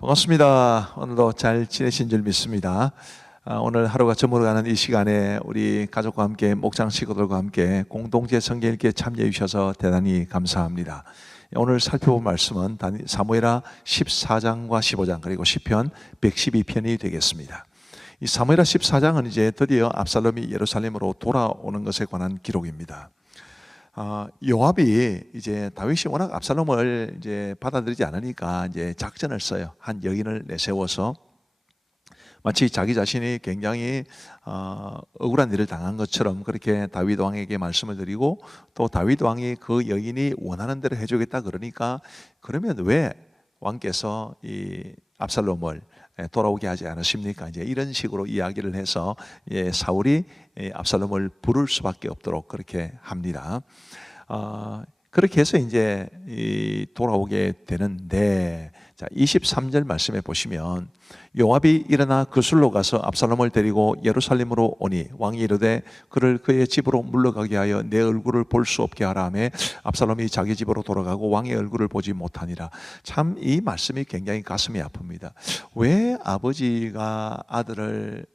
반갑습니다. 오늘도 잘 지내신 줄 믿습니다. 오늘 하루가 저물어가는 이 시간에 우리 가족과 함께 목장 식구들과 함께 공동체 성경 읽기에 참여해 주셔서 대단히 감사합니다. 오늘 살펴볼 말씀은 사무엘하 14장과 15장 그리고 시편 112편이 되겠습니다. 이 사무엘하 14장은 이제 드디어 압살롬이 예루살렘으로 돌아오는 것에 관한 기록입니다. 요압이 이제 다윗이 워낙 압살롬을 이제 받아들이지 않으니까 이제 작전을 써요. 한 여인을 내세워서 마치 자기 자신이 굉장히 억울한 일을 당한 것처럼 그렇게 다윗 왕에게 말씀을 드리고, 또 다윗 왕이 그 여인이 원하는 대로 해주겠다 그러니까, 그러면 왜 왕께서 이 압살롬을 돌아오게 하지 않으십니까? 이제 이런 식으로 이야기를 해서 사울이 압살롬을 부를 수밖에 없도록 그렇게 합니다. 그렇게 해서 이제 돌아오게 되는데, 자 23절 말씀에 보시면, 요압이 일어나 그술로 가서 압살롬을 데리고 예루살렘으로 오니 왕이 이르되 그를 그의 집으로 물러가게 하여 내 얼굴을 볼 수 없게 하라 하매 압살롬이 자기 집으로 돌아가고 왕의 얼굴을 보지 못하니라. 참 이 말씀이 굉장히 가슴이 아픕니다. 왜 아버지가 아들을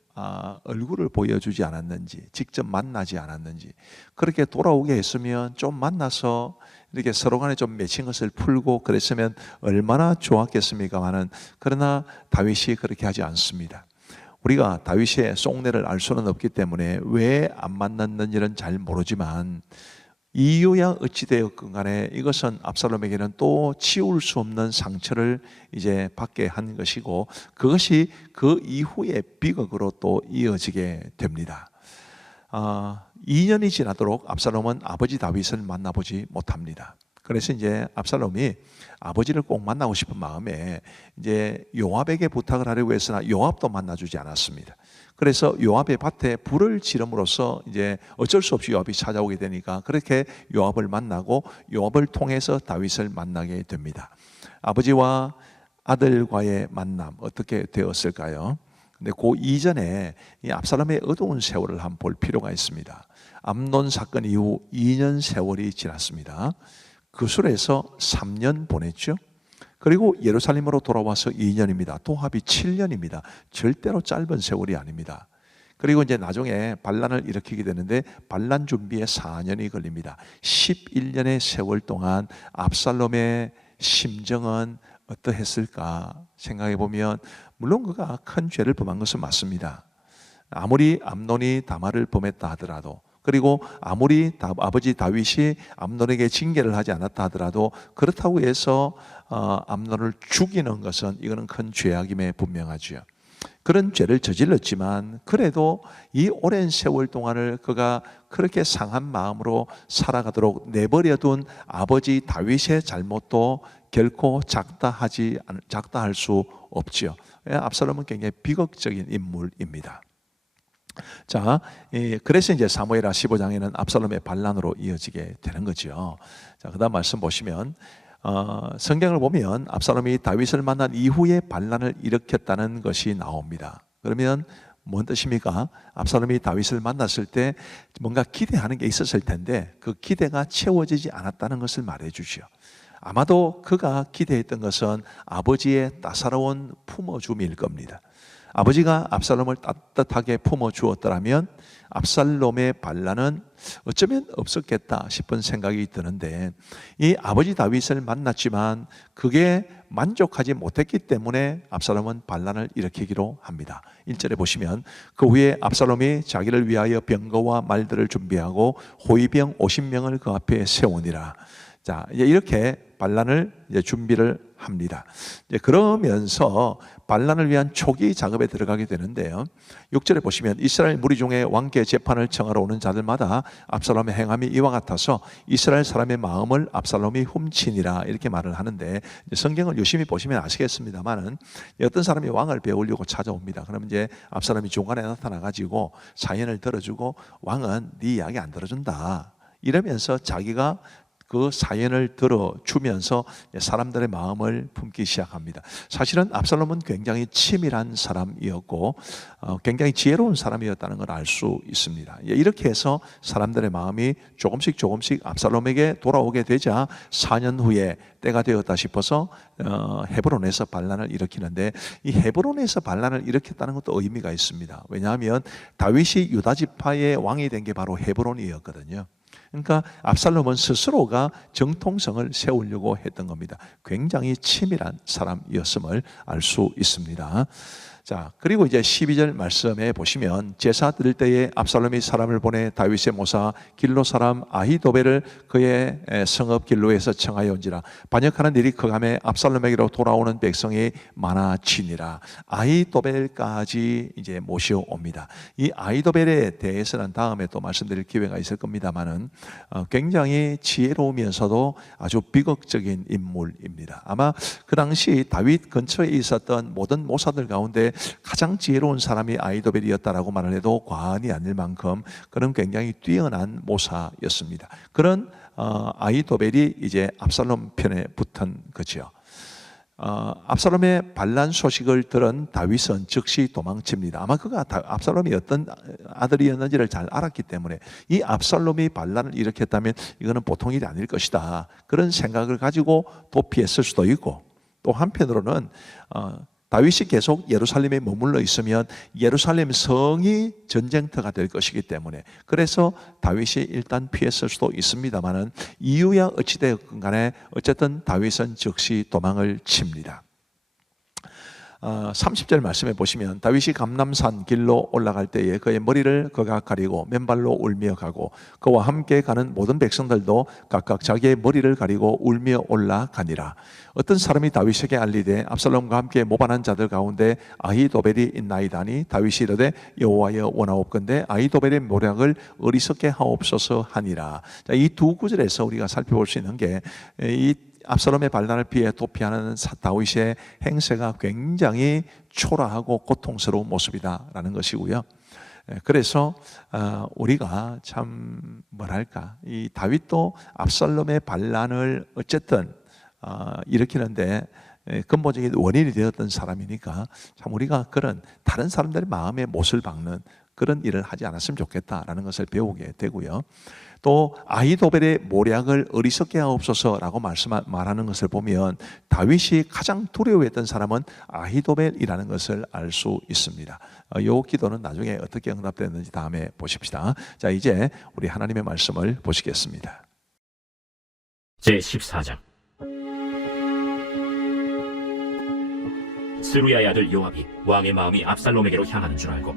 얼굴을 보여주지 않았는지, 직접 만나지 않았는지, 그렇게 돌아오게 했으면 좀 만나서 이렇게 서로 간에 좀 맺힌 것을 풀고 그랬으면 얼마나 좋았겠습니까마는, 그러나 다윗이 그렇게 하지 않습니다. 우리가 다윗의 속내를 알 수는 없기 때문에 왜 안 만났는지는 잘 모르지만, 이유야 어찌되었건 간에 이것은 압살롬에게는 또 치울 수 없는 상처를 이제 받게 한 것이고, 그것이 그 이후의 비극으로 또 이어지게 됩니다. 2년이 지나도록 압살롬은 아버지 다윗을 만나보지 못합니다. 그래서 이제 압살롬이 아버지를 꼭 만나고 싶은 마음에 이제 요압에게 부탁을 하려고 했으나 요압도 만나주지 않았습니다. 그래서 요압의 밭에 불을 지름으로써 이제 어쩔 수 없이 요압이 찾아오게 되니까, 그렇게 요압을 만나고 요압을 통해서 다윗을 만나게 됩니다. 아버지와 아들과의 만남 어떻게 되었을까요? 근데 그 이전에 이 압살롬의 어두운 세월을 한번 볼 필요가 있습니다. 암논 사건 이후 2년 세월이 지났습니다. 그술에서 3년 보냈죠. 그리고 예루살렘으로 돌아와서 2년입니다. 도합이 7년입니다. 절대로 짧은 세월이 아닙니다. 그리고 이제 나중에 반란을 일으키게 되는데 반란 준비에 4년이 걸립니다. 11년의 세월 동안 압살롬의 심정은 어떠했을까 생각해 보면, 물론 그가 큰 죄를 범한 것은 맞습니다. 아무리 암논이 다말을 범했다 하더라도, 그리고 아무리 아버지 다윗이 암논에게 징계를 하지 않았다 하더라도, 그렇다고 해서 암논을 죽이는 것은 이거는 큰 죄악임에 분명하죠. 그런 죄를 저질렀지만 그래도 이 오랜 세월 동안을 그가 그렇게 상한 마음으로 살아가도록 내버려둔 아버지 다윗의 잘못도 결코 작다할 수 없지요. 압살롬은 굉장히 비극적인 인물입니다. 자, 그래서 이제 사무엘하 15장에는 압살롬의 반란으로 이어지게 되는 거죠. 자, 그다음 말씀 보시면, 성경을 보면 압살롬이 다윗을 만난 이후에 반란을 일으켰다는 것이 나옵니다. 그러면 뭔 뜻입니까? 압살롬이 다윗을 만났을 때 뭔가 기대하는 게 있었을 텐데 그 기대가 채워지지 않았다는 것을 말해 주죠. 아마도 그가 기대했던 것은 아버지의 따사로운 품어줌일 겁니다. 아버지가 압살롬을 따뜻하게 품어주었더라면 압살롬의 반란은 어쩌면 없었겠다 싶은 생각이 드는데, 이 아버지 다윗을 만났지만 그게 만족하지 못했기 때문에 압살롬은 반란을 일으키기로 합니다. 1절에 보시면, 그 후에 압살롬이 자기를 위하여 병거와 말들을 준비하고 호위병 50명을 그 앞에 세우니라. 자, 이제 이렇게 반란을 이제 준비를 합니다. 이제 그러면서 반란을 위한 초기 작업에 들어가게 되는데요. 6절에 보시면, 이스라엘 무리 중에 왕께 재판을 청하러 오는 자들마다 압살롬의 행함이 이와 같아서 이스라엘 사람의 마음을 압살롬이 훔치니라, 이렇게 말을 하는데, 성경을 유심히 보시면 아시겠습니다만은 어떤 사람이 왕을 배우려고 찾아옵니다. 그러면 이제 압살롬이 중간에 나타나 가지고 사연을 들어주고, 왕은 네 이야기 안 들어준다 이러면서 자기가 그 사연을 들어주면서 사람들의 마음을 품기 시작합니다. 사실은 압살롬은 굉장히 치밀한 사람이었고 굉장히 지혜로운 사람이었다는 걸 알 수 있습니다. 이렇게 해서 사람들의 마음이 조금씩 압살롬에게 돌아오게 되자 4년 후에 때가 되었다 싶어서 헤브론에서 반란을 일으키는데, 이 헤브론에서 반란을 일으켰다는 것도 의미가 있습니다. 왜냐하면 다윗이 유다 지파의 왕이 된 게 바로 헤브론이었거든요. 그러니까 압살롬은 스스로가 정통성을 세우려고 했던 겁니다. 굉장히 치밀한 사람이었음을 알 수 있습니다. 자, 그리고 이제 12절 말씀에 보시면 제사 드릴 때에 압살롬이 사람을 보내 다윗의 모사 길로 사람 아히도벨을 그의 성읍 길로에서 청하여 온지라. 반역하는 일이 크감에 압살롬에게로 돌아오는 백성이 많아지니라. 아히도벨까지 이제 모셔옵니다. 이 아히도벨에 대해서는 다음에 또 말씀드릴 기회가 있을 겁니다만은 굉장히 지혜로우면서도 아주 비극적인 인물입니다. 아마 그 당시 다윗 근처에 있었던 모든 모사들 가운데 가장 지혜로운 사람이 아히도벨이었다라고 말을 해도 과언이 아닐 만큼 그는 굉장히 뛰어난 모사였습니다. 그런 아히도벨이 이제 압살롬 편에 붙은 거죠. 압살롬의 반란 소식을 들은 다윗은 즉시 도망칩니다. 아마 그가 압살롬이 어떤 아들이었는지를 잘 알았기 때문에 이 압살롬이 반란을 일으켰다면 이거는 보통 일이 아닐 것이다, 그런 생각을 가지고 도피했을 수도 있고, 또 한편으로는 다윗이 계속 예루살렘에 머물러 있으면 예루살렘 성이 전쟁터가 될 것이기 때문에 그래서 다윗이 일단 피했을 수도 있습니다만은 이유야 어찌되었건 간에 어쨌든 다윗은 즉시 도망을 칩니다. 30절 말씀에 보시면 다윗이 감람산 길로 올라갈 때에 그의 머리를 그가 가리고 맨발로 울며 가고 그와 함께 가는 모든 백성들도 각각 자기의 머리를 가리고 울며 올라가니라. 어떤 사람이 다윗에게 알리되 압살롬과 함께 모반한 자들 가운데 아히도벨이 있나이다니 다윗이 이르되 여호와여 원하옵건대 아히도벨의 모략을 어리석게 하옵소서 하니라. 이 두 구절에서 우리가 살펴볼 수 있는 게 이 압살롬의 반란을 피해 도피하는 다윗의 행세가 굉장히 초라하고 고통스러운 모습이다라는 것이고요. 그래서 우리가 참 뭐랄까, 이 다윗도 압살롬의 반란을 어쨌든 일으키는데 근본적인 원인이 되었던 사람이니까 참 우리가 그런 다른 사람들의 마음에 못을 박는 그런 일을 하지 않았으면 좋겠다라는 것을 배우게 되고요. 또 아히도벨의 모략을 어리석게 하옵소서라고 말하는 것을 보면 다윗이 가장 두려워했던 사람은 아히도벨이라는 것을 알 수 있습니다. 이 기도는 나중에 어떻게 응답됐는지 다음에 보십시다. 자, 이제 우리 하나님의 말씀을 보시겠습니다. 제14장. 스루야의 아들 요압이 왕의 마음이 압살롬에게로 향하는 줄 알고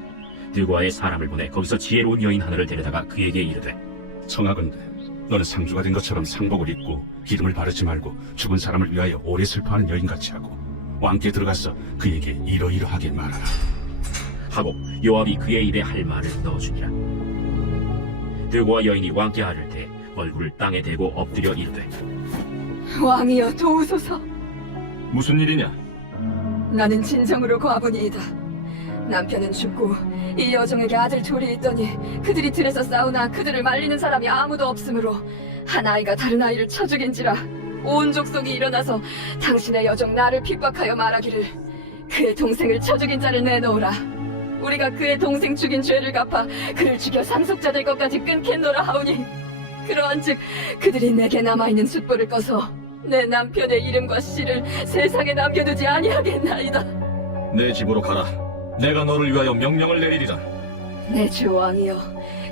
드고아의 사람을 보내 거기서 지혜로운 여인 하나를 데려다가 그에게 이르되 청하건대 너는 상주가 된 것처럼 상복을 입고 기름을 바르지 말고 죽은 사람을 위하여 오래 슬퍼하는 여인같이 하고 왕께 들어가서 그에게 이러이러하게 말하라 하고 요압이 그의 입에 할 말을 넣어주니라. 드고아 여인이 왕께 아를 때 얼굴을 땅에 대고 엎드려 이르되 왕이여 도우소서. 무슨 일이냐? 나는 진정으로 과부니이다. 남편은 죽고 이 여종에게 아들 둘이 있더니 그들이 들에서 싸우나 그들을 말리는 사람이 아무도 없으므로 한 아이가 다른 아이를 쳐 죽인지라. 온 족속이 일어나서 당신의 여종 나를 핍박하여 말하기를 그의 동생을 쳐 죽인 자를 내놓으라. 우리가 그의 동생 죽인 죄를 갚아 그를 죽여 상속자 될 것까지 끊겠노라 하오니 그러한즉 그들이 내게 남아있는 숫불을 꺼서 내 남편의 이름과 씨를 세상에 남겨두지 아니하겠나이다. 내 집으로 가라. 내가 너를 위하여 명령을 내리리라. 내 주 왕이여,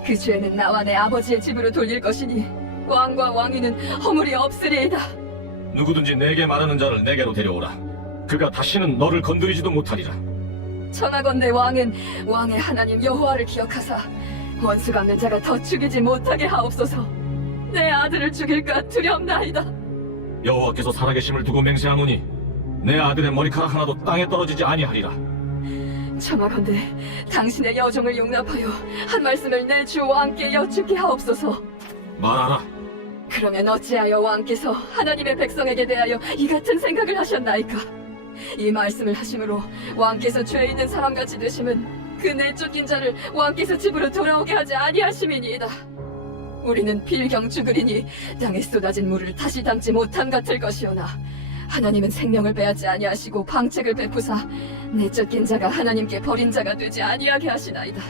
그 죄는 나와 내 아버지의 집으로 돌릴 것이니 왕과 왕위는 허물이 없으리이다. 누구든지 내게 말하는 자를 내게로 데려오라. 그가 다시는 너를 건드리지도 못하리라. 청하건대 왕은 왕의 하나님 여호와를 기억하사 원수 갚는 자가 더 죽이지 못하게 하옵소서. 내 아들을 죽일까 두렵나이다. 여호와께서 살아계심을 두고 맹세하노니 내 아들의 머리카락 하나도 땅에 떨어지지 아니하리라. 청하건대 당신의 여종을 용납하여 한 말씀을 내 주 왕께 여쭙게 하옵소서. 말하라. 그러면 어찌하여 왕께서 하나님의 백성에게 대하여 이 같은 생각을 하셨나이까? 이 말씀을 하심으로 왕께서 죄 있는 사람같이 되심은 그 내쫓긴 자를 왕께서 집으로 돌아오게 하지 아니하심이니이다. 우리는 필경 죽으리니 땅에 쏟아진 물을 다시 담지 못함 같을 것이오나 하나님은 생명을 빼앗지 아니하시고 방책을 베푸사 내쫓긴 자가 하나님께 버린 자가 되지 아니하게 하시나이다.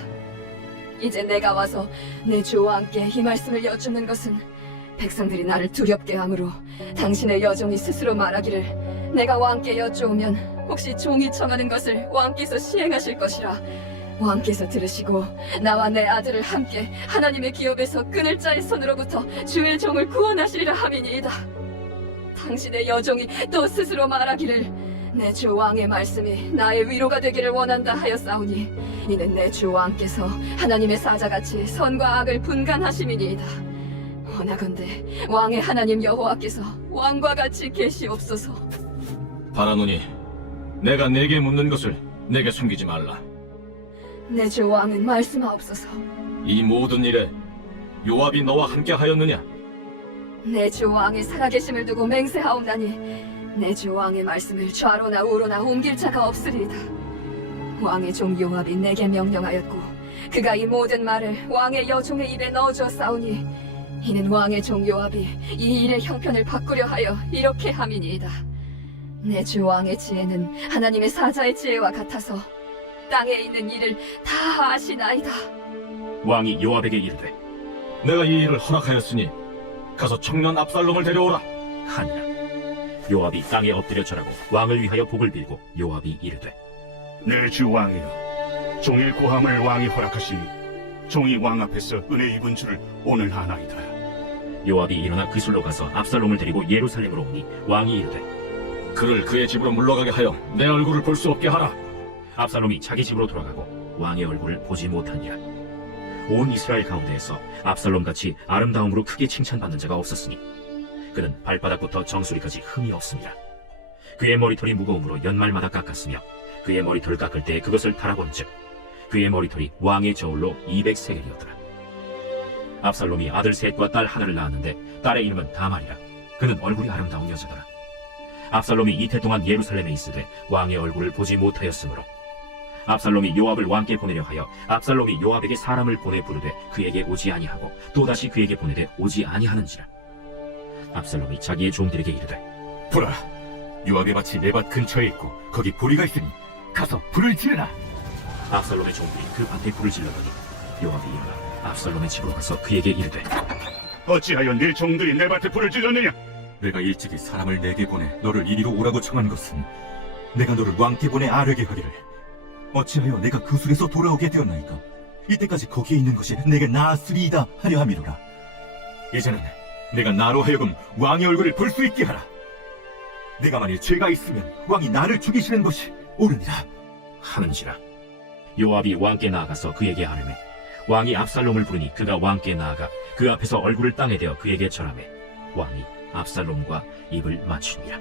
이제 내가 와서 내 주와 함께 이 말씀을 여쭙는 것은 백성들이 나를 두렵게 하므로 당신의 여종이 스스로 말하기를 내가 왕께 여쭈오면 혹시 종이 청하는 것을 왕께서 시행하실 것이라 왕께서 들으시고 나와 내 아들을 함께 하나님의 기업에서 끊을 자의 손으로부터 주의 종을 구원하시리라 함이니이다. 당신의 여종이 또 스스로 말하기를 내 주 왕의 말씀이 나의 위로가 되기를 원한다 하였사오니 이는 내 주 왕께서 하나님의 사자같이 선과 악을 분간하심이니이다. 원하건대 왕의 하나님 여호와께서 왕과 같이 계시옵소서. 바라노니 내가 네게 묻는 것을 내게 숨기지 말라. 내 주 왕은 말씀하옵소서. 이 모든 일에 요압이 너와 함께하였느냐? 내 주 왕의 살아계심을 두고 맹세하옵나니 내 주 왕의 말씀을 좌로나 우로나 옮길 자가 없으리이다. 왕의 종 요압이 내게 명령하였고 그가 이 모든 말을 왕의 여종의 입에 넣어주었사오니 이는 왕의 종 요압이 이 일의 형편을 바꾸려 하여 이렇게 함이니이다. 내 주 왕의 지혜는 하나님의 사자의 지혜와 같아서 땅에 있는 일을 다 아시나이다. 왕이 요압에게 이르되 내가 이 일을 허락하였으니 가서 청년 압살롬을 데려오라. 하니라. 요압이 땅에 엎드려 절하고 왕을 위하여 복을 빌고 요압이 이르되 내 주 왕이여, 종의 고함을 왕이 허락하시니 종이 왕 앞에서 은혜 입은 줄을 오늘 아나이다. 요압이 일어나 그술로 가서 압살롬을 데리고 예루살렘으로 오니 왕이 이르되 그를 그의 집으로 물러가게 하여 내 얼굴을 볼 수 없게 하라. 압살롬이 자기 집으로 돌아가고 왕의 얼굴을 보지 못하니라. 온 이스라엘 가운데에서 압살롬같이 아름다움으로 크게 칭찬받는 자가 없었으니 그는 발바닥부터 정수리까지 흠이 없습니다. 그의 머리털이 무거움으로 연말마다 깎았으며 그의 머리털을 깎을 때 그것을 달아본즉 그의 머리털이 왕의 저울로 200세겔이었더라. 압살롬이 아들 셋과 딸 하나를 낳았는데 딸의 이름은 다말이라. 그는 얼굴이 아름다운 여자더라. 압살롬이 이태 동안 예루살렘에 있으되 왕의 얼굴을 보지 못하였으므로 압살롬이 요압을 왕께 보내려 하여 압살롬이 요압에게 사람을 보내 부르되 그에게 오지 아니하고 또다시 그에게 보내되 오지 아니하는지라. 압살롬이 자기의 종들에게 이르되 보라, 요압의 밭이 내 밭 근처에 있고 거기 보리가 있으니 가서 불을 지르라. 압살롬의 종들이 그 밭에 불을 질러더니 요압이 일어나 압살롬의 집으로 가서 그에게 이르되 어찌하여 네 종들이 내 밭에 불을 질렀느냐? 내가 일찍이 사람을 내게 보내 너를 이리로 오라고 청한 것은 내가 너를 왕께 보내 아뢰게 하기를 어찌하여 내가 그술에서 돌아오게 되었나이까? 이때까지 거기에 있는 것이 내게 나았으리이다 하려 함이로라. 이제는 내가 나로 하여금 왕의 얼굴을 볼 수 있게 하라. 내가 만일 죄가 있으면 왕이 나를 죽이시는 것이 옳으니라. 하는지라. 요압이 왕께 나아가서 그에게 아뢰매 왕이 압살롬을 부르니 그가 왕께 나아가 그 앞에서 얼굴을 땅에 대어 그에게 절하매 왕이 압살롬과 입을 맞추니라.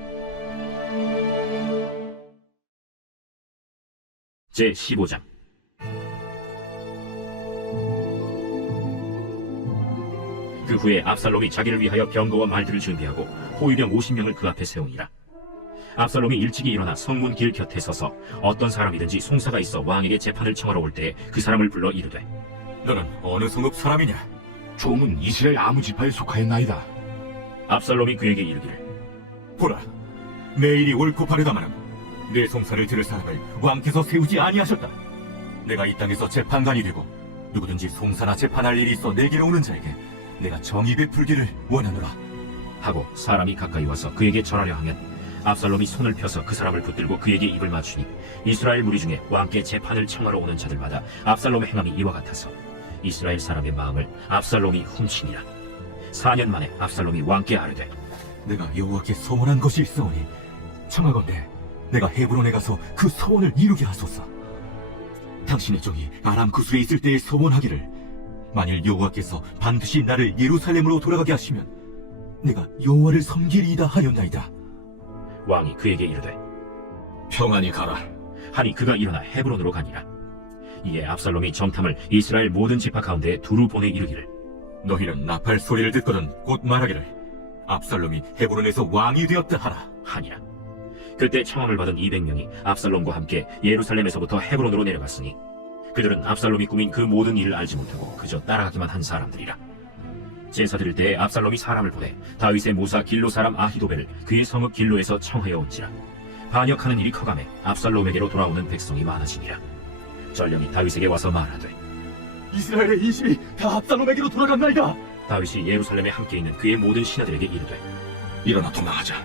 제15장. 그 후에 압살롬이 자기를 위하여 병거와 말들을 준비하고 호위병 50명을 그 앞에 세우니라. 압살롬이 일찍이 일어나 성문 길 곁에 서서 어떤 사람이든지 송사가 있어 왕에게 재판을 청하러 올 때에 그 사람을 불러 이르되 너는 어느 성읍 사람이냐? 종은 이스라엘 아무 지파에 속하였나이다. 압살롬이 그에게 이르기를 보라, 내 일이 옳고 바르다마는 내 송사를 들을 사람을 왕께서 세우지 아니하셨다. 내가 이 땅에서 재판관이 되고 누구든지 송사나 재판할 일이 있어 내게로 오는 자에게 내가 정의 베풀기를 원하노라. 하고 사람이 가까이 와서 그에게 절하려 하면 압살롬이 손을 펴서 그 사람을 붙들고 그에게 입을 맞추니 이스라엘 무리 중에 왕께 재판을 청하러 오는 자들마다 압살롬의 행함이 이와 같아서 이스라엘 사람의 마음을 압살롬이 훔치니라. 4년 만에 압살롬이 왕께 아뢰되 내가 여호와께 서원한 것이 있사오니 청하건대 내가 헤브론에 가서 그 서원을 이루게 하소서. 당신의 종이 아람 구술에 있을 때에 서원하기를 만일 여호와께서 반드시 나를 예루살렘으로 돌아가게 하시면 내가 여호와를 섬기리이다 하였나이다. 왕이 그에게 이르되 평안히 가라. 하니 그가 일어나 헤브론으로 가니라. 이에 압살롬이 정탐을 이스라엘 모든 지파 가운데 두루 보내 이르기를 너희는 나팔 소리를 듣거든 곧 말하기를 압살롬이 헤브론에서 왕이 되었다 하라. 하니라. 그때 청함을 받은 200명이 압살롬과 함께 예루살렘에서부터 헤브론으로 내려갔으니 그들은 압살롬이 꾸민 그 모든 일을 알지 못하고 그저 따라가기만 한 사람들이라. 제사 드릴 때에 압살롬이 사람을 보내 다윗의 모사 길로 사람 아히도벨을 그의 성읍 길로에서 청하여 온지라. 반역하는 일이 커가매 압살롬에게로 돌아오는 백성이 많아지니라. 전령이 다윗에게 와서 말하되 이스라엘의 인심이 다 압살롬에게로 돌아간나이다. 다윗이 예루살렘에 함께 있는 그의 모든 신하들에게 이르되 일어나 도망하자.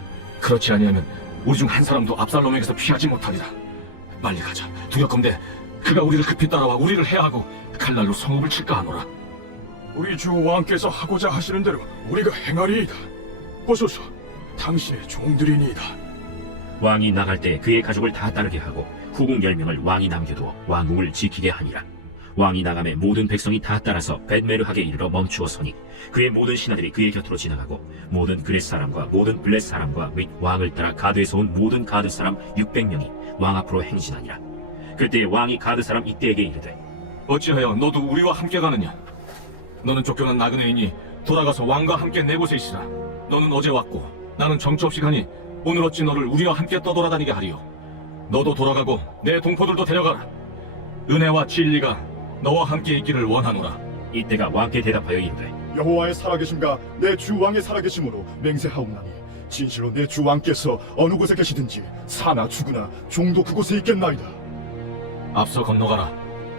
그렇지 아니하면 우리 중 한 사람도 압살롬에게서 피하지 못하리라. 빨리 가자. 두렵건대 그가 우리를 급히 따라와 우리를 해하고 칼날로 성읍을 칠까 하노라. 우리 주 왕께서 하고자 하시는 대로 우리가 행하리이다. 보소서, 당신의 종들이니이다. 왕이 나갈 때 그의 가족을 다 따르게 하고 후궁 10명을 왕이 남겨두어 왕궁을 지키게 하니라. 왕이 나가매 모든 백성이 다 따라서 벳메르하게 이르러 멈추어 서니 그의 모든 신하들이 그의 곁으로 지나가고 모든 그렛 사람과 모든 블렛 사람과 및 왕을 따라 가드에서 온 모든 가드 사람 600명이 왕 앞으로 행진하니라. 그때 왕이 가드 사람 이때에게 이르되 어찌하여 너도 우리와 함께 가느냐? 너는 쫓겨난 나그네이니 돌아가서 왕과 함께 내 곳에 있으라. 너는 어제 왔고 나는 정처 없이 가니 오늘 어찌 너를 우리와 함께 떠돌아다니게 하리요? 너도 돌아가고 내 동포들도 데려가라. 은혜와 진리가 너와 함께 있기를 원하노라. 이때가 왕께 대답하여 이르되 여호와의 살아계심과 내 주 왕의 살아계심으로 맹세하옵나니 진실로 내 주 왕께서 어느 곳에 계시든지 사나 죽으나 종도 그곳에 있겠나이다. 앞서 건너가라.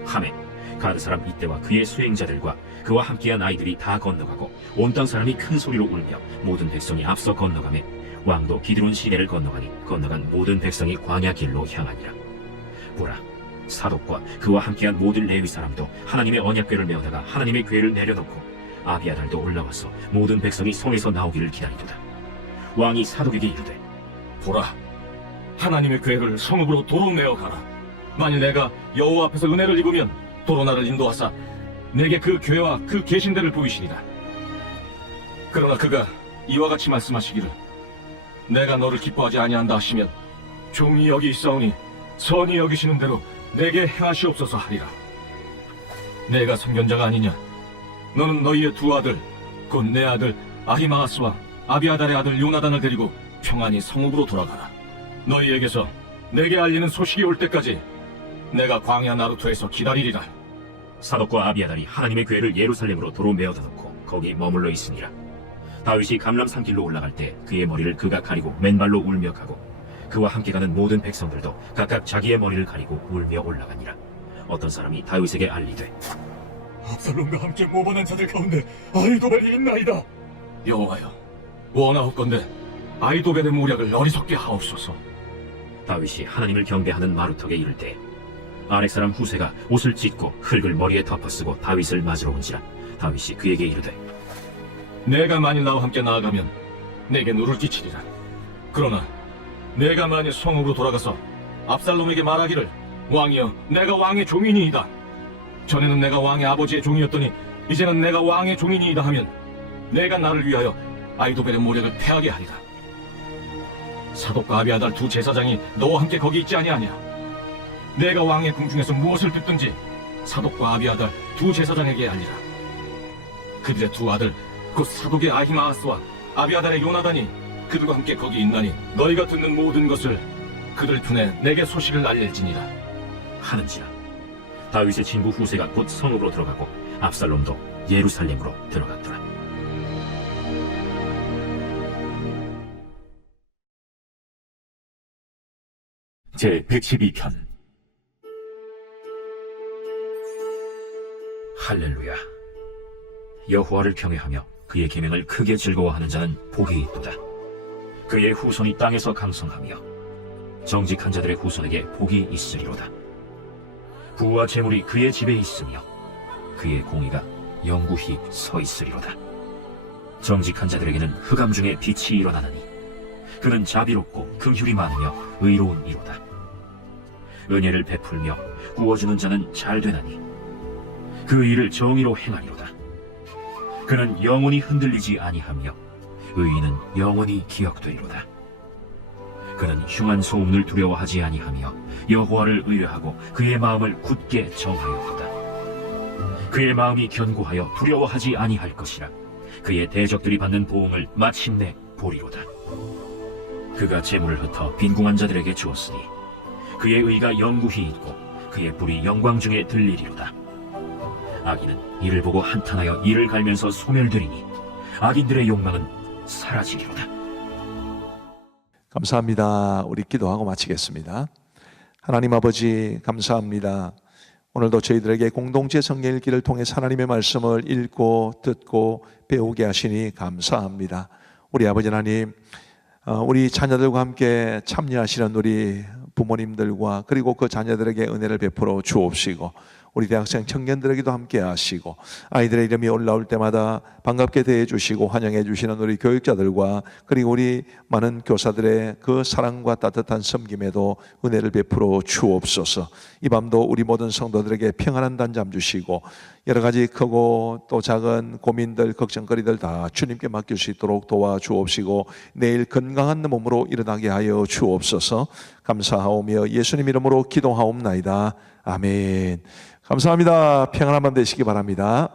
하매 가드 사람 이때와 그의 수행자들과 그와 함께한 아이들이 다 건너가고 온 땅 사람이 큰 소리로 울며 모든 백성이 앞서 건너가매 왕도 기드론 시내를 건너가니 건너간 모든 백성이 광야 길로 향하니라. 보라, 사독과 그와 함께한 모든 레위 사람도 하나님의 언약궤를 메어다가 하나님의 궤를 내려놓고 아비아달도 올라와서 모든 백성이 성에서 나오기를 기다리도다. 왕이 사독에게 이르되 보라, 하나님의 궤를 성읍으로 도로 내어 가라. 만일 내가 여호와 앞에서 은혜를 입으면 도로 나를 인도하사 내게 그 궤와 그 계신대를 보이시리라. 그러나 그가 이와 같이 말씀하시기를 내가 너를 기뻐하지 아니한다 하시면 종이 여기 있사오니 선히 여기시는 대로 내게 행하시옵소서 하리라. 내가 선견자가 아니냐? 너는 너희의 두 아들 곧 내 아들 아히마아스와 아비아달의 아들 요나단을 데리고 평안히 성읍으로 돌아가라. 너희에게서 내게 알리는 소식이 올 때까지 내가 광야 나루토에서 기다리리라. 사독과 아비아달이 하나님의 궤를 예루살렘으로 도로 메어다 놓고 거기 머물러 있으니라. 다윗이 감람산 길로 올라갈 때 그의 머리를 그가 가리고 맨발로 울며 가고 그와 함께 가는 모든 백성들도 각각 자기의 머리를 가리고 울며 올라가니라. 어떤 사람이 다윗에게 알리되 압살롬과 함께 모반한 자들 가운데 아히도벨이 있나이다. 여호와여, 원하옵건대 아히도벨의 모략을 어리석게 하옵소서. 다윗이 하나님을 경배하는 마루턱에 이를 때 아렉 사람 후세가 옷을 찢고 흙을 머리에 덮어쓰고 다윗을 맞으러 온지라. 다윗이 그에게 이르되 내가 만일 나와 함께 나아가면 내게 누를 끼치리라. 그러나 내가 만일 성읍으로 돌아가서 압살롬에게 말하기를 왕이여, 내가 왕의 종이니이다. 전에는 내가 왕의 아버지의 종이었더니 이제는 내가 왕의 종이니이다 하면 내가 나를 위하여 아히도벨의 모략을 패하게 하리라. 사독과 아비아달 두 제사장이 너와 함께 거기 있지 아니하냐? 내가 왕의 궁중에서 무엇을 듣든지 사독과 아비아달 두 제사장에게 알리라. 그들의 두 아들 곧 사독의 아히마아스와 아비아달의 요나단이 그들과 함께 거기 있나니 너희가 듣는 모든 것을 그들 편에 내게 소식을 알릴지니라 하는지라. 다윗의 친구 후세가 곧 성읍으로 들어가고 압살롬도 예루살렘으로 들어갔더라. 제 112편. 할렐루야. 여호와를 경외하며 그의 계명을 크게 즐거워하는 자는 복이 있도다. 그의 후손이 땅에서 강성하며 정직한 자들의 후손에게 복이 있으리로다. 부와 재물이 그의 집에 있으며 그의 공의가 영구히 서 있으리로다. 정직한 자들에게는 흑암 중에 빛이 일어나나니 그는 자비롭고 긍휼이 많으며 의로운 이로다. 은혜를 베풀며 구워주는 자는 잘 되나니 그 일을 정의로 행하리로다. 그는 영원히 흔들리지 아니하며 의인은 영원히 기억되리로다. 그는 흉한 소문을 두려워하지 아니하며 여호와를 의뢰하고 그의 마음을 굳게 정하였도다. 그의 마음이 견고하여 두려워하지 아니할 것이라. 그의 대적들이 받는 보응을 마침내 보리로다. 그가 재물을 흩어 빈궁한 자들에게 주었으니 그의 의가 영구히 있고 그의 불이 영광 중에 들리리로다. 악인은 이를 보고 한탄하여 이를 갈면서 소멸되리니 악인들의 욕망은 사라지리로다. 감사합니다. 우리 기도하고 마치겠습니다. 하나님 아버지 감사합니다. 오늘도 저희들에게 공동체 성경 읽기를 통해 하나님의 말씀을 읽고 듣고 배우게 하시니 감사합니다. 우리 아버지 하나님, 우리 자녀들과 함께 참여하시는 우리 부모님들과 그리고 그 자녀들에게 은혜를 베풀어 주옵시고, 우리 대학생 청년들에게도 함께 하시고, 아이들의 이름이 올라올 때마다 반갑게 대해 주시고 환영해 주시는 우리 교육자들과 그리고 우리 많은 교사들의 그 사랑과 따뜻한 섬김에도 은혜를 베풀어 주옵소서. 이 밤도 우리 모든 성도들에게 평안한 단잠 주시고, 여러 가지 크고 또 작은 고민들, 걱정거리들 다 주님께 맡길 수 있도록 도와주옵시고, 내일 건강한 몸으로 일어나게 하여 주옵소서. 감사하오며 예수님 이름으로 기도하옵나이다. 아멘. 감사합니다. 평안한 밤 되시기 바랍니다.